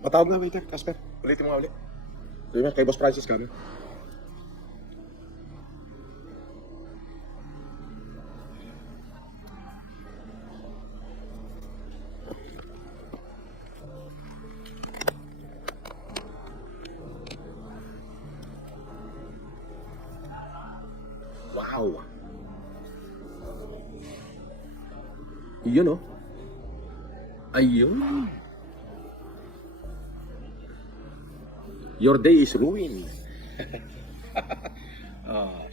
Patawag na, waiter. Casper, ulitin mo nga ulit. Sabi mo, kay Boss Francis ka na. Wow. Yun, oh. Ayun. Your day is ruined.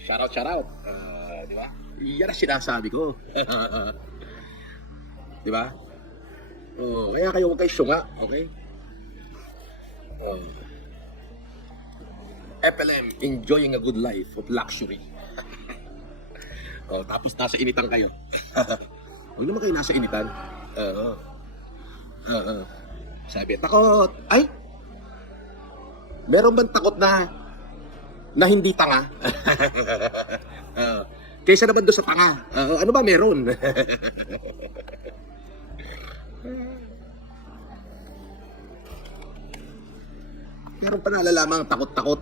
Shout out, shout out. Di ba? Yan ang sinasabi ko. Di ba? Kaya kayo huwag kayo syunga, okay? FLM, enjoying a good life of luxury. Tapos nasa initan kayo. Huwag naman kayo nasa initan. Sabi, takot. Ay! Meron bang takot na hindi tanga? Kaysa naman doon sa tanga. Ano ba meron? Meron pa nalalamang takot-takot.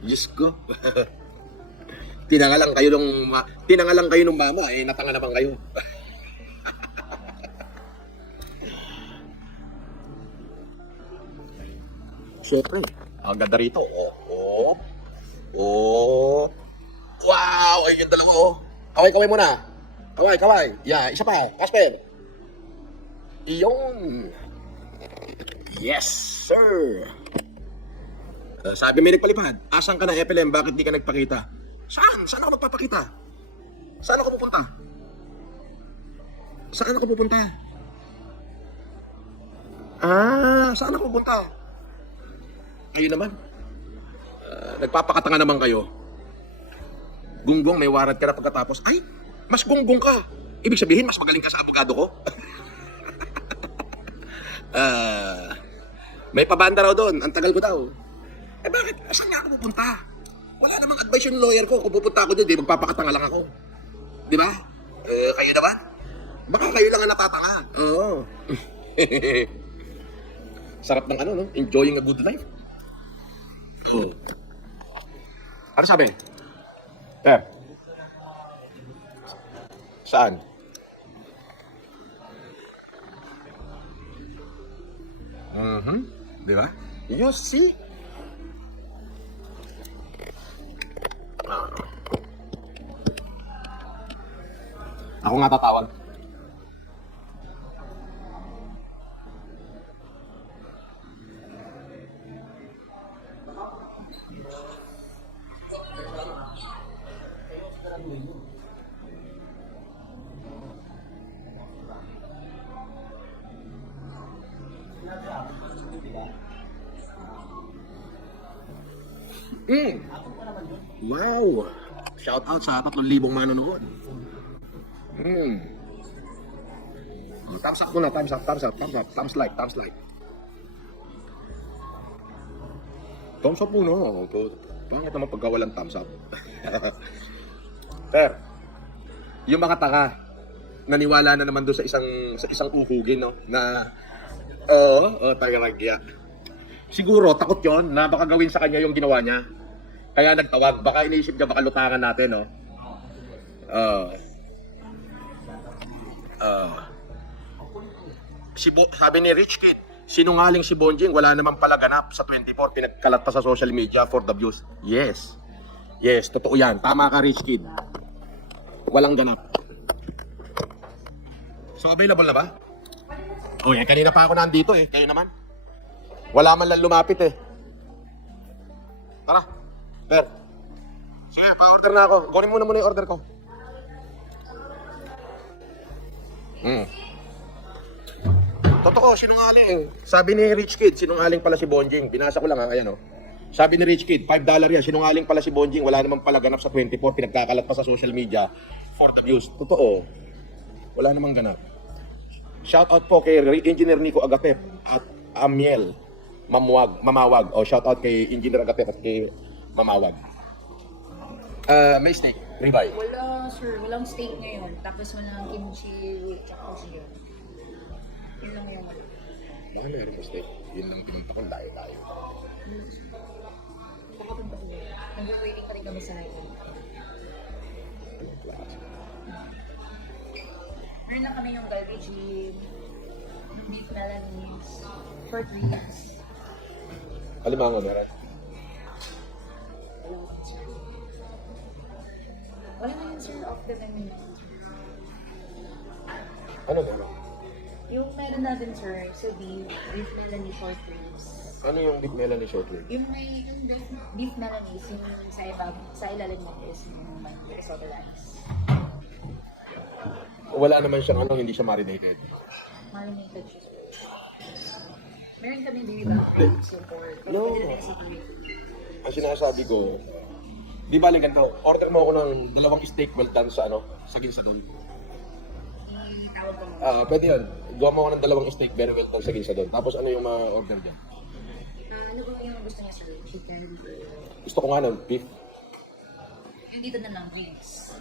Diyos ko. Tinangalang kayo nung mama, natanga naman kayo. Siyempre, ang ganda rito. Wow! Ay, yung dalawa, oh. Kaway muna. Kaway. Yeah, isa pa. Casper. Iyon. Yes, sir. Sabi may nagpalipad. Asan ka na, FLM? Bakit di ka nagpakita? Saan? Saan ako magpapakita? Saan ako pupunta? Saan ako pupunta? Saan ako pupunta? Kayo naman. Nagpapakatanga naman kayo. Gunggong, may warrant ka na pagkatapos. Ay, mas gunggong ka. Ibig sabihin, mas magaling ka sa abogado ko? May pabanda raw doon. Ang tagal ko daw. Bakit? Saan nga ako pupunta? Wala namang advice yung lawyer ko. Kung pupunta ako doon, magpapakatanga lang ako. Di ba? Kayo naman? Baka kayo lang ang natatanga. Oo. Sarap ng no? Enjoying a good life. Ano sabi? Saan? Di ba? You see? Ako nga tatawag. Wow! Shout out sa 3,000 manonood. Thumbs up muna, thumbs up. Thumbs like. Thumbs up muna. Pangit naman pagka walang thumbs up. Pero, yung mga tanga, naniwala na naman doon sa isang uhugin, no? Na, taga-ragya. Siguro, takot yon na baka gawin sa kanya yung ginawa niya. Kaya nagtawag. Baka iniisip niya, baka lutangan natin, no? Sabi ni Rich Kid, sinungaling si Bonjing, wala naman pala ganap sa 24, pinagkalat pa sa social media for the views. Yes, totoo yan. Tama ka, Rich Kid. Walang ganap. So, available na ba? Kanina pa ako nandito Kayo naman. Wala man lang lumapit Tara, sige, pa-order na ako. Kunin muna yung order ko. Totoo, sinungaling. Sabi ni Rich Kid, sinungaling pala si Bonjing. Binasa ko lang ayan Sabi ni Rich Kid, $5 yan. Sinungaling pala si Bonjing. Wala naman pala ganap sa 24. Pinagkakalat pa sa social media for the views. Totoo. Wala namang ganap. Shout out po kay Engineer Nico Agapep at Amiel Mamawag. Shout out kay Engineer Agapep at kay Mamawag. May steak, ribeye. Wala, sir. Walang steak ngayon. Tapos walang kimchi, tsaka siya. Yun lang yung meron mistake. Yun lang pinunta ko, tayo. Nakapunta ko. Nag-waiting pa rin kami sa highway. Anong klase? Meron lang kami yung Galway Gym, yung beef Melanie's, short ribs. Alimango meron? Wala ko sir. Wala na yun sir, off the menu. Ano meron? Yung meron natin sir, sa beef Melanie short ribs. Ano yung Big Melanie short rib? Yung may yung beef Melanie, yung sa ilalim mo is yung risotto rice. Wala naman siyang hindi siya marinated. Marinated siya sir. Meron kami baby back ribs yung pork. Pero No. pwede na sa kami. Ang sinasabi ko, di ba ganito, order mo ako ng 2 steak well done sa sa Ginsadon. Itawag ko mo. Pwede yun. Gawa mo ako ng 2 steak very well done sa Ginsadon. Tapos ano yung ma-order dyan? Ano ba yung gusto niya sir? Chicken? Gusto ko nga ng beef. Yung dito na lang, ribs.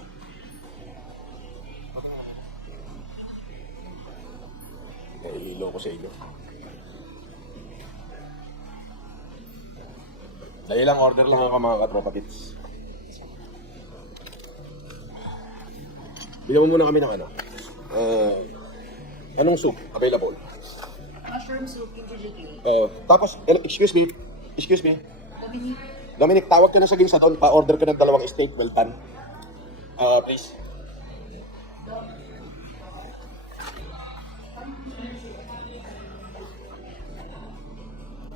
Naililo ko sa inyo. Dahil lang order lang ako mga katropa kits. Bigyan mo muna kami ng anong soup available? Mushroom soup, yung JJK. Tapos, excuse me. Dominic, Dominic, tawag ka na sa Ginsadon, pa-order ka ng 2 steak well done. Please.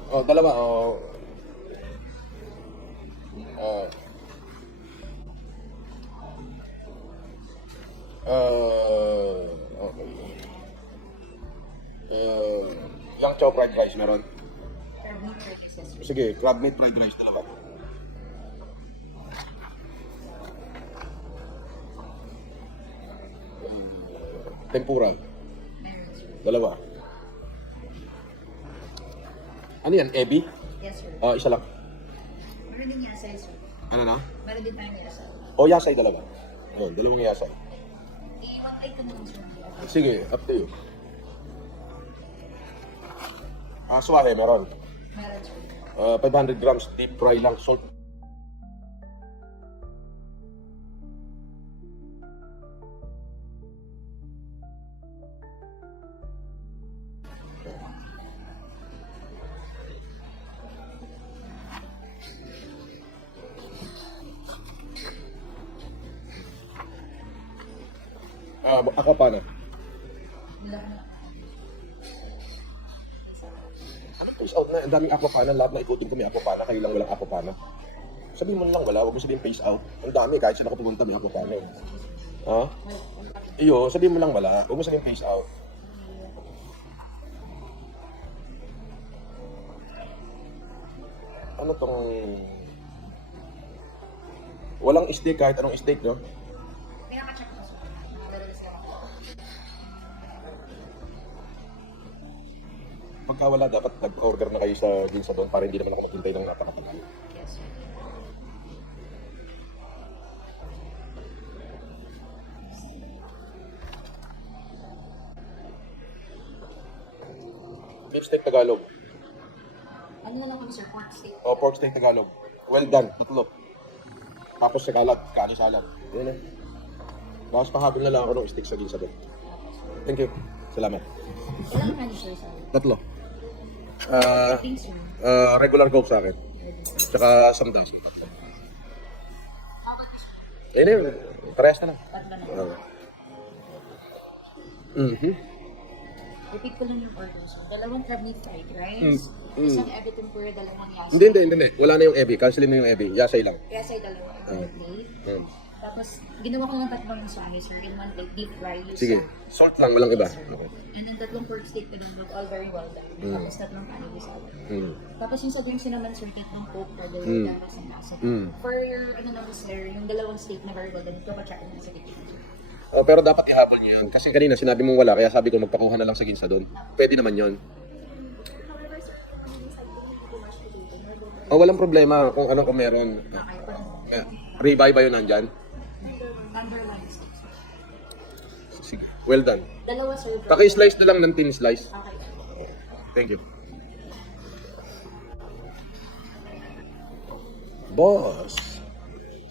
Dalawa. Okay. Yung chow fried rice meron? crab meat purchases. Sige, crab meat fried rice dalawa. Tempura, Meron sir. dalawa. Ano yan, ebi? Yes sir. Isa lang. Meron din yasay sir. Ano na? Meron din tayong yasay. Yasay dalawa. Ayun, 2 yasay. One item lang sir. Sige, up to you. Suwahe, meron. Meron sir. 500 grams deep fry lang, salt. Akapana. Wala na. Anong face out na? Ang daming akapana, lahat na ikutin ko may akapana, kayo lang walang akapana. Sabihin mo lang wala, huwag mo sabihin face out. Ang dami, kahit saan ako pumunta may akapana. Ha? Iyo, sabihin mo lang wala, huwag mo sabihin face out. Ano tong... Walang steak kahit anong steak, no? Pinaka-check ko sir. Meron din sila. Pagka wala, dapat nag-order na kayo sa Ginsadon para hindi naman ako maghintay ng napakatagal. Yes sir. Beef steak Tagalog. Ano na lang kami sir? Pork steak. Pork steak Tagalog. Well done, 3. Tapos sa kalat, kaani salad. Yun na. Tapos pahabol na lang ako ng steak sa Ginsadon. Thank you. Salamat. Ilang honey sir sa 3. Thanks sir. Regular Coke sa akin. Tsaka samdas. Ayun, parehas na lang. Tatlo na. Repeat ko lang yung order sir. 2 crab meat fried rice. Isang ebi tempura, 2 yasay. Hindi. Wala na yung ebi. Cancelin mo yung ebi. Yasay lang. Yasay 2 in plate. Tapos, ginawa ko ng 3 masahe sir. In 1 plate, deep fry. Sige. Salt lang, walang iba. Sir. Okay. And then 3 pork steak na lang, all very well done. Tapos 3 panini salad. Mm. Tapos yung sa drinks naman sir, 3 coke for the gamas and nasa. For your, naman sir, yung 2 steak na very well done, ito pa-check na sa ticket. Pero dapat ihabol niyo yun. Kasi kanina sinabi mong wala, kaya sabi ko magpakuha na lang sa Ginsadon. Pwede naman yun. Walang problema kung ano kung meron. Ribeye ba yun nandyan? Underline steak. Sige. Well done. 2 sir. Paki-slice na lang ng thin slice. Okay. Thank you. Boss,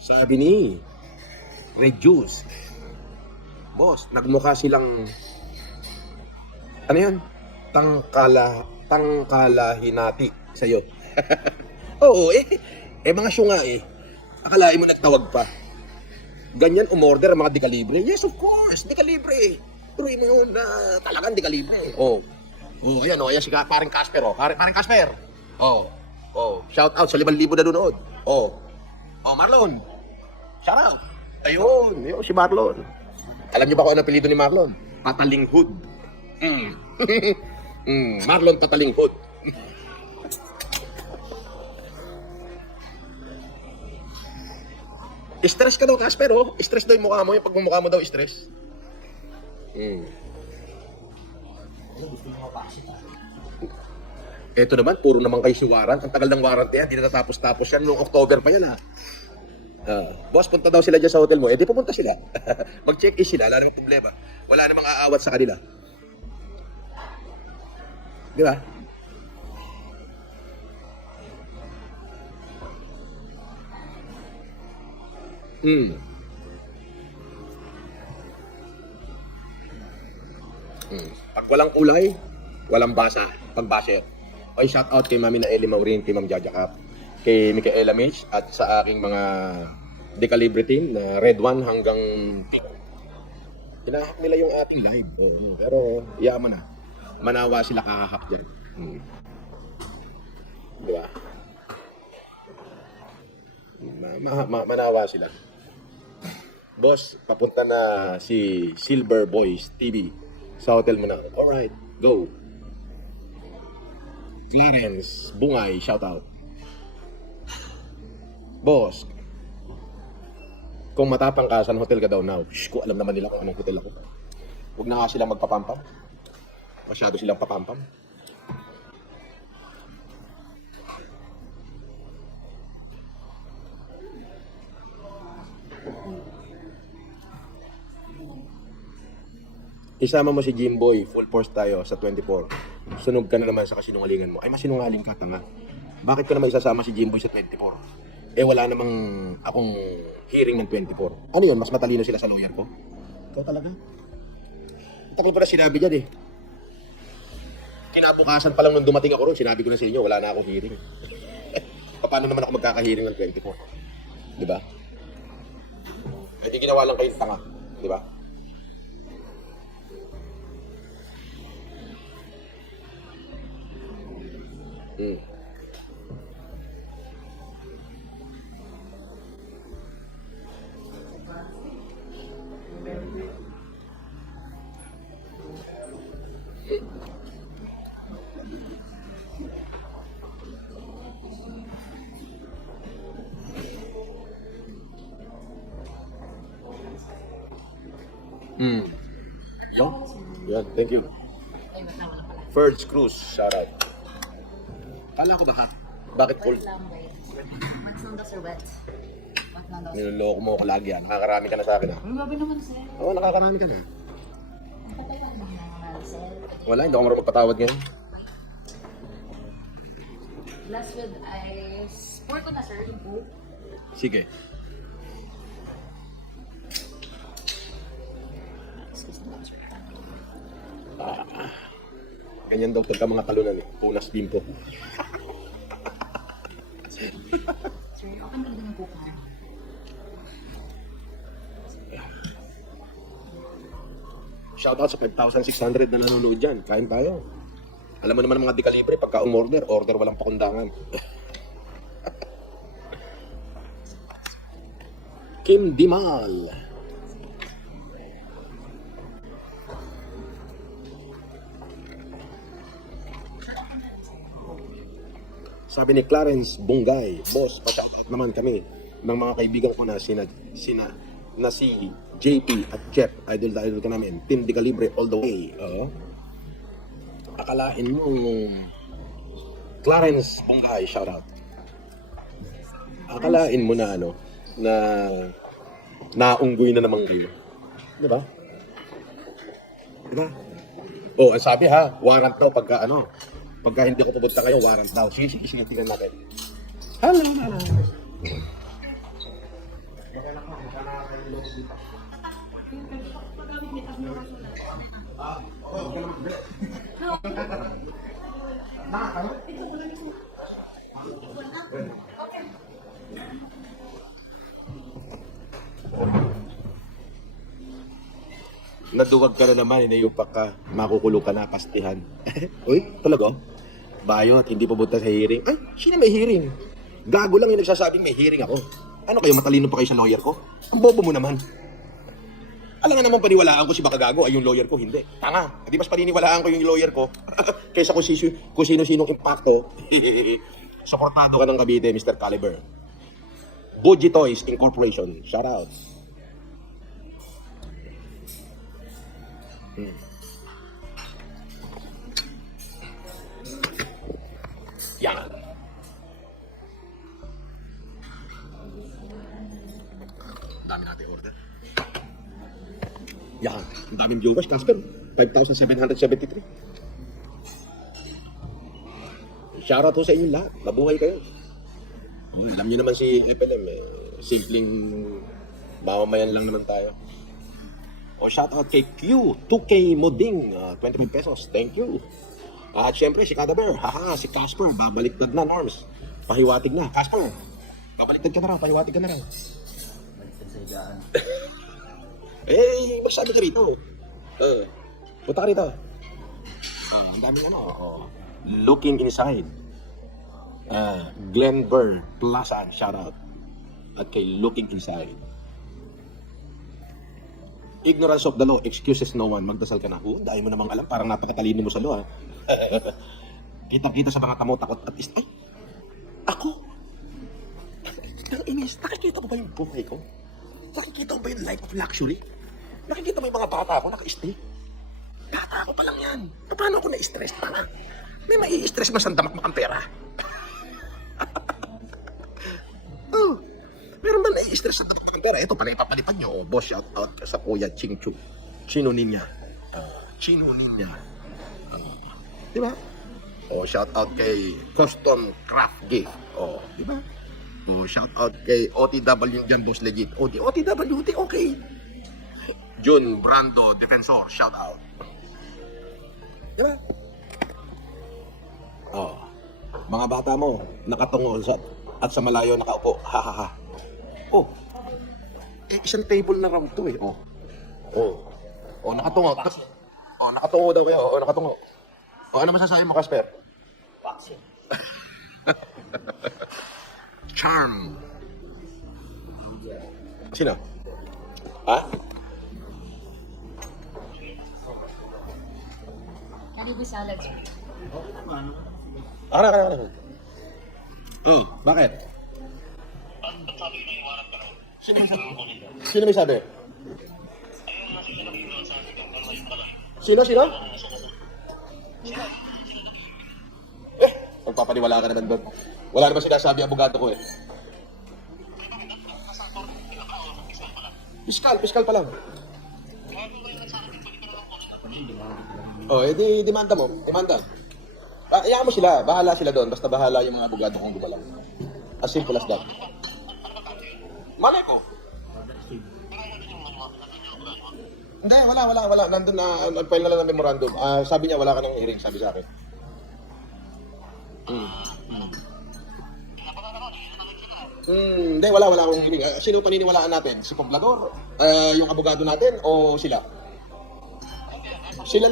sabi ni Reduce. Boss, nagmukha silang ano yan? Tangkalahinati sa'yo. Oo, mga syunga Akalain mo nagtawag pa. Ganyan umorder ang mga dekalibre? Yes, of course, dekalibre. Tuloy mo yun na talagang dekalibre. Ayan si paring Casper, Paring Casper. Shout out sa 5,000 na doon. Marlon. Shout out. Ayun, si Marlon. Alam niyo ba kung ano apelyido ni Marlon? Patalinghod. Marlon Patalinghod. Stress ka daw, Casper, Stress daw yung mukha mo. Yung pagmumukha mo daw, stress. Gusto mo mapasok. Ito naman, puro naman kayo si warrant. Ang tagal ng warrant yan. Di na natapos-tapos yan. Noong October pa yan, boss, punta daw sila dyan sa hotel mo. Di pumunta sila. Mag-check-in sila. Wala namang problema. Wala namang aawat sa kanila. Di ba? Pag walang kulay, walang basa. Pag-basher. Shout out kay Mami na Eli Maurin, kay Ma'am Jaja Cap, kay Micaela Mitch, at sa aking mga dekalibre team na Red 1 hanggang Pink. Hinahak nila yung ating live. Pero yaman na. Manawa sila kakahap din. Di ba? Manawa sila. Boss, papunta na si Silver Boys TV sa hotel mo na. Alright, go. Clarence Bungay, shout out. Boss, kung matapang ka, saan hotel ka daw now? Ko alam naman nila kung anong hotel ako. Huwag na nga silang magpapampam. Masyado silang papampam. Isama mo si Jimboy, full force tayo sa 24. Sunog ka na naman sa kasinungalingan mo. Ay, masinungaling ka, tanga. Bakit ko naman isasama si Jimboy sa 24? Wala namang akong hearing ng 24. Ano yun? Mas matalino sila sa lawyer ko? Ikaw talaga? Takot pa na sinabi dyan Kinabukasan pa lang nung dumating ako ron, sinabi ko na sa inyo, wala na akong hearing. Paano naman ako magkaka-hearing ng 24? Diba? Hindi ginawa lang kayong tanga. Diba? Yan, thank you. Ay, wala pala. First Cruise, shout out. Kala ko ba ha? Bakit full? Wait lang, wait. What's on the sir wet? What na daw? Niloloko mo ako lagi Nakakarami ka na sa akin Ang grabe naman, sir. Oo, nakakarami ka na. Patayan mo naman, sir. Wala, hindi ako marunong magpatawad ngayon. Glass with ice. Pour ko na, sir, yung Coke. Sige. Excuse me, sir. Ganyan daw pagka mga talunan Punas bimpo. Sir, open ka na din yung Coke, ha? Shoutout sa 5,600 na nanonood dyan. Kain tayo. Alam mo naman mga dekalibre, pagka umorder, order walang pakundangan. Kim Dimal. Sabi ni Clarence Bungay, boss, pa-shoutout naman kami ng mga kaibigan ko na si JP at Jeff, idol na idol ka namin, Team Dekalibre all the way. Akalain mo, Clarence Bungay, shoutout. Akalain mo na na naunggoy na naman kayo. Diba? Diba? Ang sabi warrant daw pagka Pagka hindi ako pupunta kayo, warrant daw. Sige, tingnan natin. Hello. Naduwag ka na naman, inayupak ka, makukulong ka na, pastihan. Uy, talaga? Bayot, hindi pupunta sa hearing. Ay, sino may hearing? Gago lang yung nagsasabing may hearing ako. Ano kayo, matalino pa kayo sa lawyer ko? Ang bobo mo naman. Alam nga naman paniwalaan ko si baka gago ay yung lawyer ko, hindi. Tanga, hindi mas paniniwalaan ko yung lawyer ko kaysa kung sino-sinong impacto. Suportado ka ng Cavite, Mr. Caliber. Budgie Toys Incorporation, shout out. Yan. Dami natin order. Yan. Ang daming viewers, Casper. 5,773. Shoutout ho sa inyo lahat. Mabuhay kayo. Alam nyo naman si FLM, simpleng mamamayan lang naman tayo. Shoutout kay Q, 2K Moding, 25 pesos. Thank you. At syempre, si Cadaver, si Casper, babaliktad na, Norms. Pahiwatig na. Casper, babaliktad ka na raw, pahiwatig ka na raw. Baliktad sa higaan. Magsabi ka rito. Punta ka rito. Ang daming looking inside. Glenberg Plaza, shoutout. At kay looking inside. Ignorance of the law excuses no one. Magdasal ka na. Dahil mo namang alam, parang napakatalino mo sa law. Kita-kita sa mga tamo, takot at ay, ako? Inis, nakikita mo ba yung buhay ko? Nakikita mo ba yung life of luxury? Nakikita mo yung mga bata ko, naka-stay? Bata ko pa lang yan. Paano ako na-stress na? May mai-stress masandamak makang pera. Meron ba nai-stress sa dapat ng pera? Ito, panay papalipad nyo. Boss, shout out sa Kuya Ching Chu. Chino Ninja. Chino Ninja. Di ba? Shout out kay Custom Craft Gift. Di ba? Shout out kay OTW Jam Boss Legit. OTWT, okay. Jun Brando Defensor, shout out. Di ba? Mga bata mo, nakatungo at sa malayo nakaupo. Hahaha. Isang table na raw ito eh. Nakatungo. Nakatungo daw kayo. Nakatungo. Ano masasabi mo, Casper? Vaccine. Charm. Sino? Ha? Karibu salad, sir. Ano? Bakit? Sino may sabi? Sino? Magpapaniwala ka naman doon. Wala naman sinasabi abogado ko eh. Piskal pa lang. Edi demanda mo. Iyaan mo sila. Bahala sila doon. Basta bahala yung mga abogado kong gumalang. As simple as that. Malay ko. Hindi, wala. Nandun na, nag-file na lang ng memorandum. Sabi niya, wala ka ng hearing, sabi sa akin. Hindi, wala akong hearing. Sino paniniwalaan natin? Si Poblador? Yung abogado natin? O sila? Sila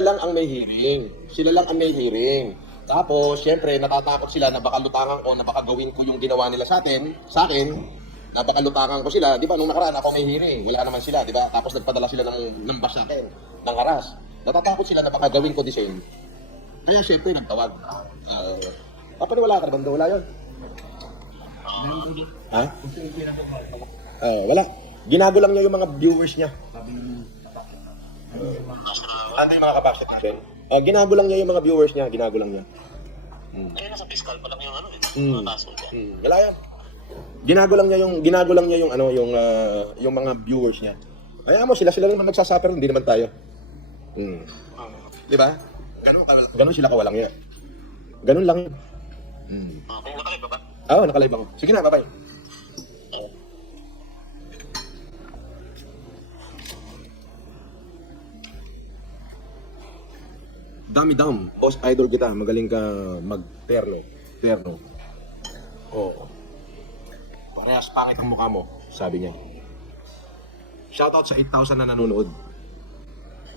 lang ang may hearing. Tapos, syempre, natatakot sila na baka lutangan ko, na baka gawin ko yung ginawa nila sa akin, na baka lutangan ko sila. Di ba, nung nakaraan ako may hearing, wala naman sila, di ba? Tapos nagpadala sila ng bus sa akin, ng haras. Natatakot sila na baka gawin ko the same. Kaya syempre, nagtawag. Papaniwala ka naman doon, wala yun. Ha? Wala. Ginago lang niya yung mga viewers niya. Ano yung mga kapaksit? Ginago lang niya yung mga viewers niya. Nasa fiscal pa lang yung mga kaso niya. Wala yan. Ginago lang niya yung mga viewers niya. Kaya mo, sila naman nagsasuffer, hindi naman tayo. Di ba? Ganun ka Ganun sila kawalang yan. Ganun lang yun. Kung nakalive ba? Oo, nakalive ako. Sige na, bye-bye. Dami-dam. Boss, idol kita. Magaling ka mag-terno. Terno. Oo. Parehas pangit ang mukha mo, sabi niya. Shoutout sa 8,000 na nanonood.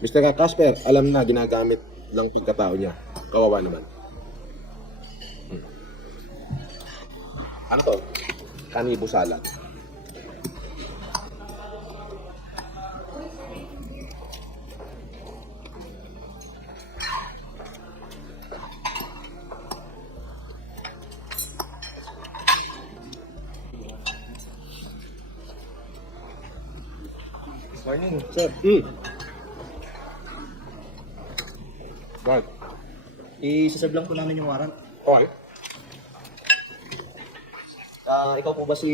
Mr. Casper, alam na, ginagamit lang pagkatao niya. Kawawa naman. Ano to? Kanibo salad. Morning, sir. Right. Isasab lang po namin yung warrant. Okay. Ikaw po ba si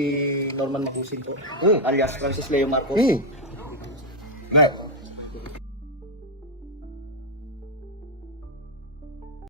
Norman Macusin po? Mm. Alias Francis Leo Marcos? Right.